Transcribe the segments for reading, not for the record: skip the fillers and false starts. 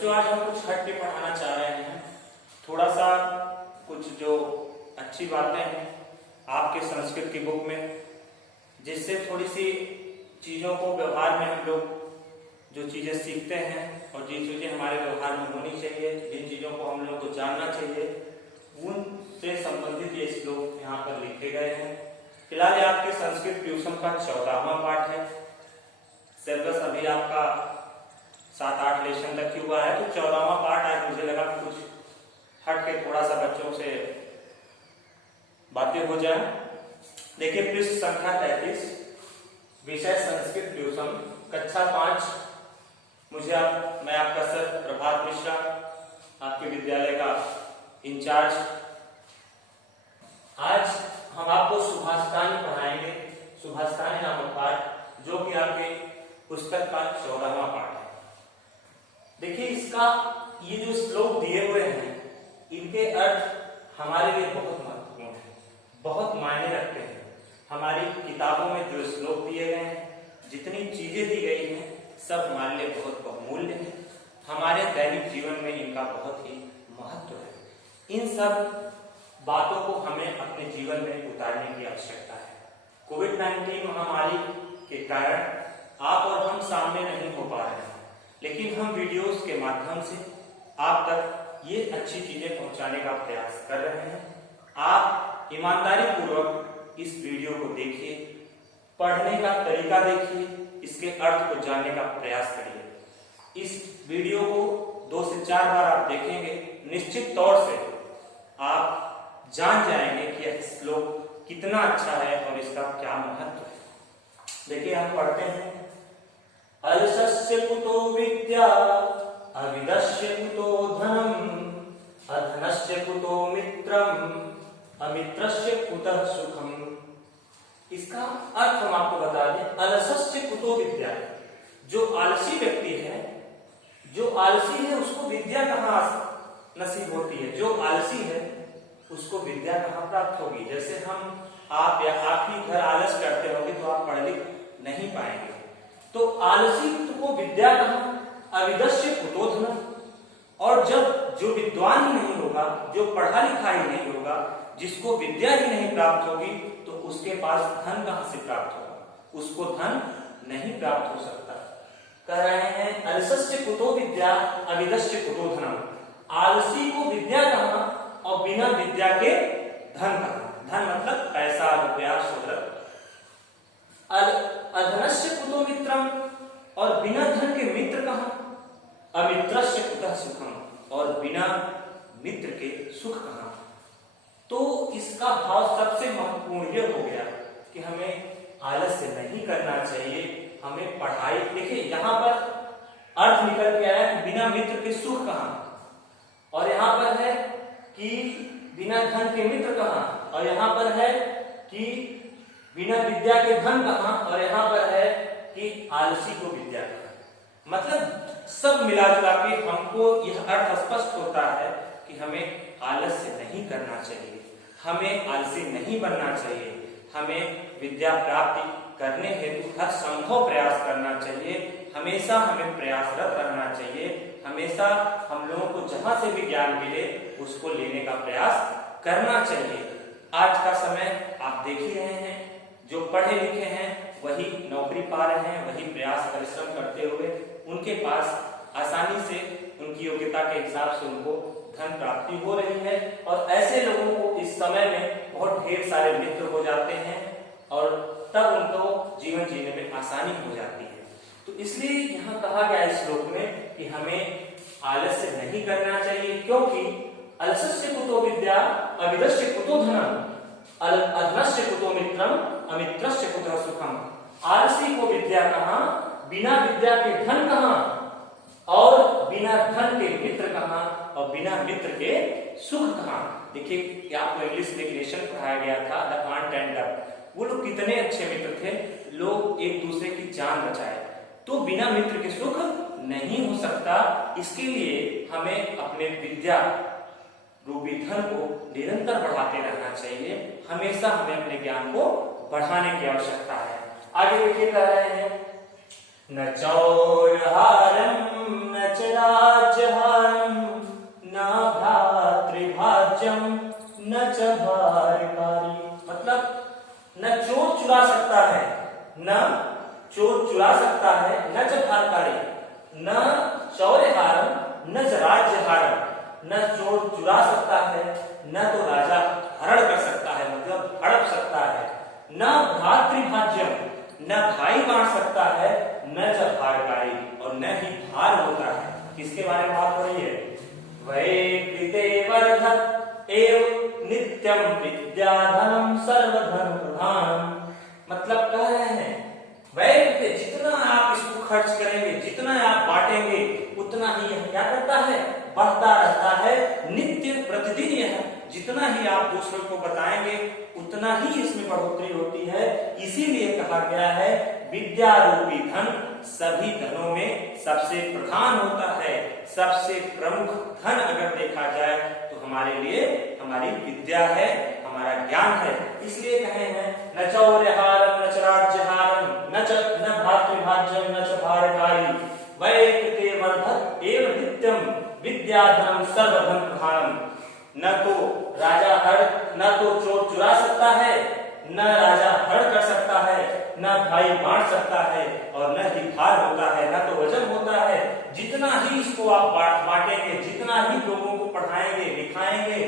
बच्चों आज हम कुछ हट के पढ़ाना चाह रहे हैं, थोड़ा सा कुछ जो अच्छी बातें हैं आपके संस्कृत की बुक में, जिससे थोड़ी सी चीजों को व्यवहार में हम लोग जो चीजें सीखते हैं और जिन चीजें हमारे व्यवहार में होनी चाहिए, जिन चीजों को हम लोग को जानना चाहिए, उनसे संबंधित ये श्लोक यहाँ पर लिखे गए हैं। फिलहाल ये आपके संस्कृत ट्यूशन का 14वां पाठ है। सिलेबस अभी आपका 7-8 लेसन तक ही हुआ है, तो 14वां पाठ आज मुझे लगा कुछ हट के थोड़ा सा बच्चों से बातें हो जाए। देखिए पृष्ठ संख्या 33, विषय संस्कृत ट्यूशन, कक्षा 5। मैं आपका सर प्रभात मिश्रा, आपके विद्यालय का इंचार्ज। आज हम आपको सुभाषितानी पढ़ाएंगे, सुभाषितानी नामक पाठ, जो कि आपके पुस्तक का 14वां पाठ है। देखिए इसका ये जो श्लोक दिए हुए हैं, इनके अर्थ हमारे लिए बहुत महत्वपूर्ण है, बहुत मायने रखते हैं। हमारी किताबों में जो श्लोक दिए गए हैं, जितनी चीजें दी गई हैं, सब हमारे लिए बहुत बहुमूल्य है। हमारे दैनिक जीवन में इनका बहुत ही महत्व है। इन सब बातों को हमें अपने जीवन में उतारने की आवश्यकता है। कोविड-19 महामारी के कारण आप और हम सामने नहीं हो पा रहे हैं, लेकिन हम वीडियोस के माध्यम से आप तक ये अच्छी चीजें पहुंचाने का प्रयास कर रहे हैं। आप ईमानदारी पूर्वक इस वीडियो को देखिए, पढ़ने का तरीका देखिए, इसके अर्थ को जानने का प्रयास करिए। इस वीडियो को 2 से 4 बार आप देखेंगे, निश्चित तौर से आप जान जाएंगे कि यह श्लोक कितना अच्छा है और इसका क्या महत्व है। देखिए हम पढ़ते हैं, अलसस्य कुतो विद्या, अविदस्य कुतो धनम, अधनस्य कुतो मित्रम, अमित्रस्य कुतः सुखम। इसका अर्थ हम आपको बता दें, अलसस्य कुतो विद्या। जो आलसी व्यक्ति है, जो आलसी है, उसको विद्या कहाँ नसीब होती है? जो आलसी है उसको विद्या कहाँ प्राप्त होगी? जैसे आप या आप ही घर आलस करते होंगे तो आप पढ़ लिख नहीं पाएंगे। तो आलसी को विद्या कहाँ? अविदस्य कुतो धनम। और जब जो विद्वान ही नहीं होगा, जो पढ़ा लिखा ही नहीं होगा, जिसको विद्या ही नहीं प्राप्त होगी, तो उसके पास धन कहाँ से प्राप्त होगा? उसको धन नहीं प्राप्त हो सकता। कह रहे हैं अलसस्य कुतो विद्या, अविदस्य कुतो धनम। आलसी को विद्या कहाँ और बिना विद्या के धन कहाँ? धन मतलब पैसा, रुपया, शोहरत। अधनस्य कुतो मित्रम, और बिना धन के मित्र कहाँ? अमित्रस्य कुतः सुखम, और बिना मित्र के सुख कहाँ? तो इसका भाव सबसे महत्वपूर्ण यह हो गया कि हमें आलस्य नहीं करना चाहिए, हमें पढ़ाई। देखिए यहाँ पर अर्थ निकल के आया कि बिना मित्र के सुख कहाँ, और यहाँ पर है कि बिना धन के मित्र कहाँ, और यहाँ पर है कि बिना विद्या के धन कहाँ, और यहाँ पर है कि आलसी को विद्या कहाँ। मतलब सब मिला जुला के हमको यह अर्थ स्पष्ट होता है कि हमें आलस्य नहीं करना चाहिए, हमें आलसी नहीं बनना चाहिए, हमें विद्या प्राप्ति करने हेतु हर संभव प्रयास करना चाहिए। हमेशा हमें प्रयासरत रहना चाहिए। हमेशा हम लोगों को जहां से भी ज्ञान मिले उसको लेने का प्रयास करना चाहिए। आज का समय आप देख ही रहे हैं, जो पढ़े लिखे हैं वही नौकरी पा रहे हैं, वही प्रयास परिश्रम करते हुए उनके पास आसानी से उनकी योग्यता के हिसाब से उनको धन प्राप्ति हो रही है। और ऐसे लोगों को इस समय में बहुत ढेर सारे मित्र हो जाते हैं और तब उनको जीवन जीने में आसानी हो जाती है। तो इसलिए यहाँ कहा गया इस श्लोक में कि हमें आलस्य नहीं करना चाहिए, क्योंकि अलसस्य कुतो विद्या, अविदस्य कुतो धनम, अधनस्य कुतो मित्रम, अमित्रस्य कुतः सुखम। आलसी को विद्या कहाँ, बिना विद्या के धन कहाँ, और बिना धन के मित्र कहाँ, और बिना मित्र के सुख कहाँ। देखिए आपको इंग्लिश डेफिनेशन पढ़ाया गया था, द आंट एंड डक। वो लोग कितने अच्छे मित्र थे, लोग एक दूसरे की जान बचाए। तो बिना मित्र के सुख नहीं हो सकता। इसके लिए हमें अपने विद्या रूपी धन को निरंतर बढ़ाते रहना चाहिए। हमेशा हमें अपने ज्ञान को बढ़ाने की आवश्यकता है। आगे देखिए कह रहे हैं, न चौरहारम न न च राज्यहारम न भ्रातृभाज्यम न च भारकारी। मतलब न चोर चुरा सकता है, न चोर चुरा सकता है, न च भारकारी, न शौर्यहारम न च राज्यहारम, न चोर चुरा सकता है, न तो राजा हरण कर सकता है मतलब हड़प सकता है, न भ्रातृभाज्यम न भाई बांट सकता है, न च भारकारी और न ही भार होता है। किसके बारे में बात हो रही है? वै कृते वर्धत एव नित्यम विद्याधनम सर्वधन प्रधानम। मतलब कह रहे हैं वै कृते, जितना आप इसको खर्च करेंगे, जितना आप बांटेंगे, उतना ही यह क्या करता है? बढ़ता रहता है। नित्य प्रतिदिन यह जितना ही आप दूसरों को बताएंगे उतना ही इसमें बढ़ोतरी होती है। इसीलिए कहा गया है विद्या रूपी धन सभी धनों में सबसे प्रधान होता है। सबसे प्रमुख धन अगर देखा जाए तो हमारे लिए हमारी विद्या है, हमारा ज्ञान है। इसलिए कहे हैं न चौर्यहारम न च राज्यहारम न भ्रातृभाज्यम न च भारकारी वै कृते वर्धत एव नित्यम विद्याधनम सर्वधन प्रधानम। न तो राजा न तो चोर चुरा सकता है, न राजा हरण कर सकता है, न भाई बांट सकता है और न ही भार होता है, न तो वजन होता है। जितना ही इसको आप बांटेंगे, जितना ही लोगों को पढ़ाएंगे लिखाएंगे,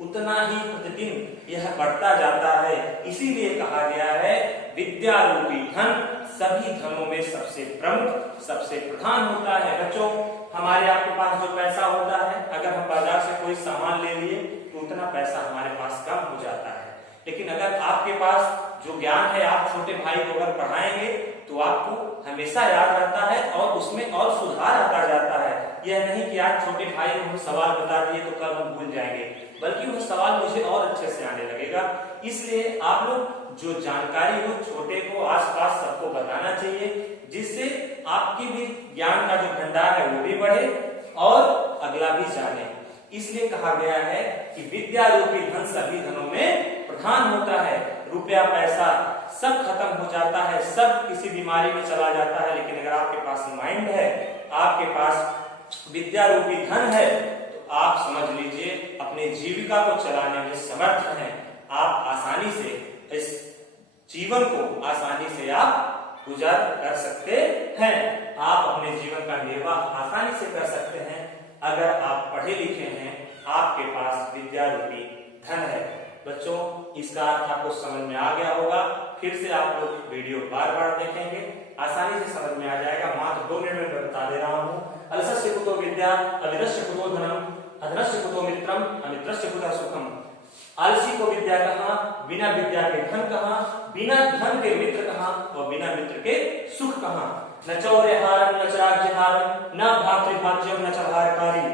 उतना ही प्रतिदिन यह बढ़ता जाता है। इसीलिए कहा गया है विद्या रूपी धन सभी धनों में सबसे प्रमुख सबसे प्रधान होता है। बच्चों, हमारे आपके पास जो पैसा होता है, अगर हम बाजार से कोई सामान ले लिए तो उतना पैसा हमारे पास कम हो जाता है। लेकिन अगर आपके पास जो ज्ञान है, आप छोटे भाई को अगर पढ़ाएंगे तो आपको हमेशा याद रहता है और उसमें और सुधार आता जाता है। यह नहीं कि आज छोटे भाई को हम सवाल बता दिए तो कल हम भूल जाएंगे, बल्कि वह सवाल मुझे और अच्छे से आने लगेगा। इसलिए आप लोग जो जानकारी हो छोटे को आसपास सबको बताना चाहिए, जिससे आपकी भी ज्ञान का जो भंडार है वो भी बढ़े और अगला भी जाने। इसलिए कहा गया है कि विद्या रूपी धन सभी धनों में प्रधान होता है। रुपया पैसा सब खत्म हो जाता है, सब किसी बीमारी में चला जाता है, लेकिन अगर आपके पास माइंड है, आपके पास विद्या रूपी धन है, तो आप समझ लीजिए अपने जीविका को चलाने में समर्थ हैं। आप आसानी से इस जीवन को आसानी से आप गुजार कर सकते हैं। आप अपने जीवन का निर्वाह आसानी से कर सकते हैं अगर आप पढ़े लिखे हैं, आपके पास विद्या रूपी धन है। बच्चों, इसका अर्थ आपको समझ में आ गया होगा। फिर से आप लोग वीडियो बार बार देखेंगे, आसानी से समझ में आ जाएगा। मात्र 2 मिनट में बता दे रहा हूँ। अलसस्य कुतो विद्या अविरस्य कुतो धनम अधनस्य कुतो मित्रम अमित्रस्य कुतो सुखम। आलसी को विद्या कहाँ, बिना विद्या के धन कहाँ, बिना धन के मित्र कहाँ और बिना मित्र के सुख कहाँ। न चौर्यहारम न च राज्यहारम न भ्रातृभाज्यम न च भारकारी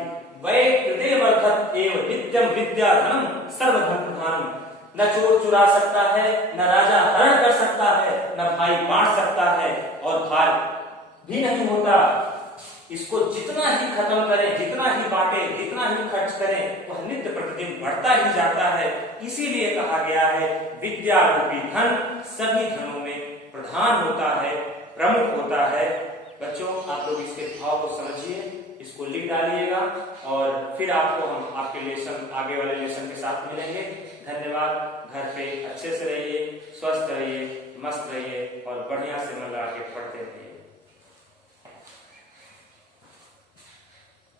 वै कृते वर्धत एव नित्यम विद्याधनम सर्वधन प्रधानम। न चोर चुरा सकता है, न राजा हरण कर सकता है, न भाई बांट सकता है और भार भी नहीं होता। इसको जितना ही खत्म करें, जितना ही बांटे, जितना ही खर्च करें, वह नित्य प्रतिदिन बढ़ता ही जाता है। इसीलिए कहा गया है विद्या रूपी धन सभी धनों में प्रधान होता है, प्रमुख होता है। बच्चों, आप लोग इसके भाव को समझिए, इसको लिख डालिएगा और फिर आपको हम आपके लेसन आगे वाले लेसन के साथ मिलेंगे। धन्यवाद। घर पे अच्छे से रहिए, स्वस्थ रहिए, मस्त रहिए और बढ़िया से मन लगा के पढ़ते रहिए।